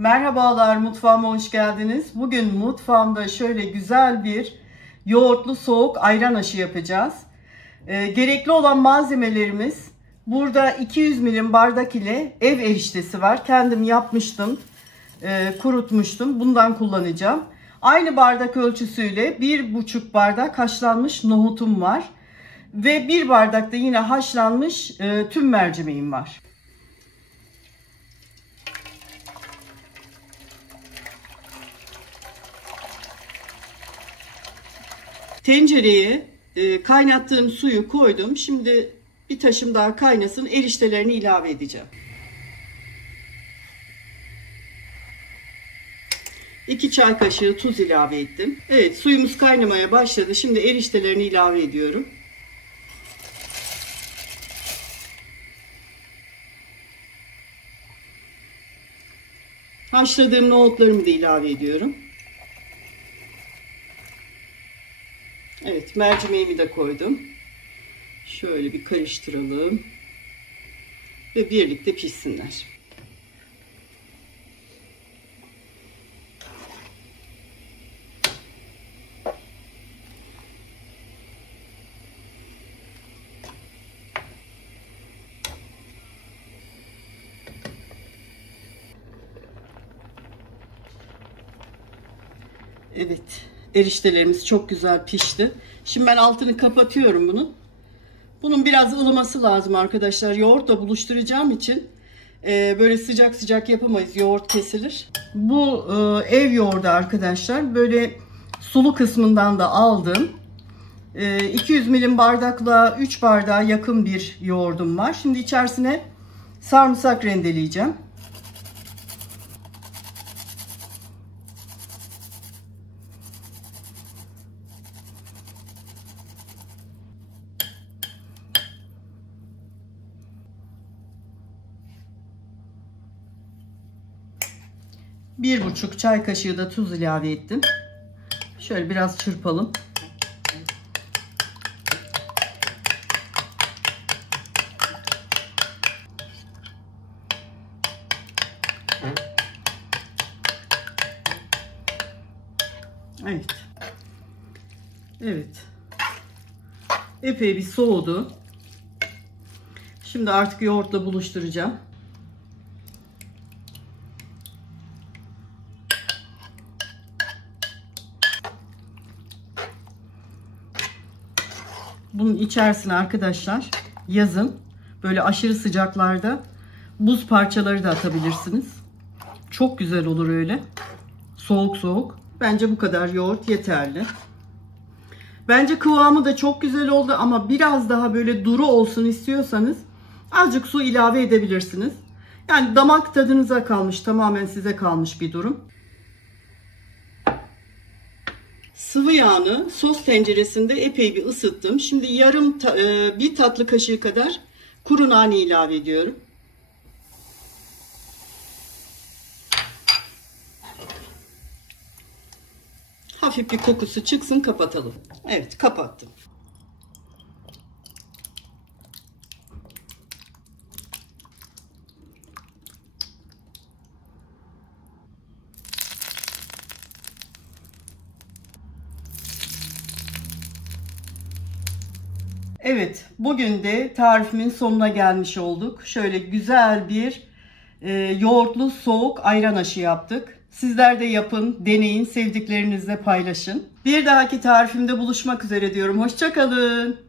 Merhabalar, mutfağıma hoş geldiniz. Bugün mutfağımda şöyle güzel bir yoğurtlu soğuk ayran aşı yapacağız. Gerekli olan malzemelerimiz burada 200 milim bardak ile ev eriştesi var. Kendim yapmıştım, kurutmuştum. Bundan kullanacağım. Aynı bardak ölçüsüyle 1,5 bardak haşlanmış nohutum var. Ve 1 bardak da yine haşlanmış tüm mercimeğim var. Tencereye kaynattığım suyu koydum. Şimdi bir taşım daha kaynasın. Eriştelerini ilave edeceğim. 2 çay kaşığı tuz ilave ettim. Evet, suyumuz kaynamaya başladı. Şimdi eriştelerini ilave ediyorum. Haşladığım nohutlarımı da ilave ediyorum. Evet, mercimeğimi de koydum. Şöyle bir karıştıralım. Ve birlikte pişsinler. Evet, eriştelerimiz çok güzel pişti. Şimdi ben altını kapatıyorum bunun. Bunun biraz ılıması lazım arkadaşlar. Yoğurtla buluşturacağım için böyle sıcak sıcak yapamayız. Yoğurt kesilir. Bu ev yoğurdu arkadaşlar. Böyle sulu kısmından da aldım. 200 milim bardakla 3 bardağa yakın bir yoğurdum var. Şimdi içerisine sarımsak rendeleyeceğim. Bir buçuk çay kaşığı da tuz ilave ettim. Şöyle biraz çırpalım. Evet. Evet. Epey bir soğudu. Şimdi artık yoğurtla buluşturacağım. Bunun içerisine arkadaşlar yazın böyle aşırı sıcaklarda buz parçaları da atabilirsiniz. Çok güzel olur öyle. Soğuk soğuk. Bence bu kadar yoğurt yeterli. Bence kıvamı da çok güzel oldu ama biraz daha böyle duru olsun istiyorsanız azıcık su ilave edebilirsiniz. Yani damak tadınıza kalmış, tamamen size kalmış bir durum. Sıvı yağını sos tenceresinde epey bir ısıttım. Şimdi bir tatlı kaşığı kadar kuru nane ilave ediyorum. Hafif bir kokusu çıksın, kapatalım. Evet, kapattım. Evet, bugün de tarifimin sonuna gelmiş olduk. Şöyle güzel bir yoğurtlu soğuk ayran aşı yaptık. Sizler de yapın, deneyin, sevdiklerinizle paylaşın. Bir dahaki tarifimde buluşmak üzere diyorum. Hoşça kalın.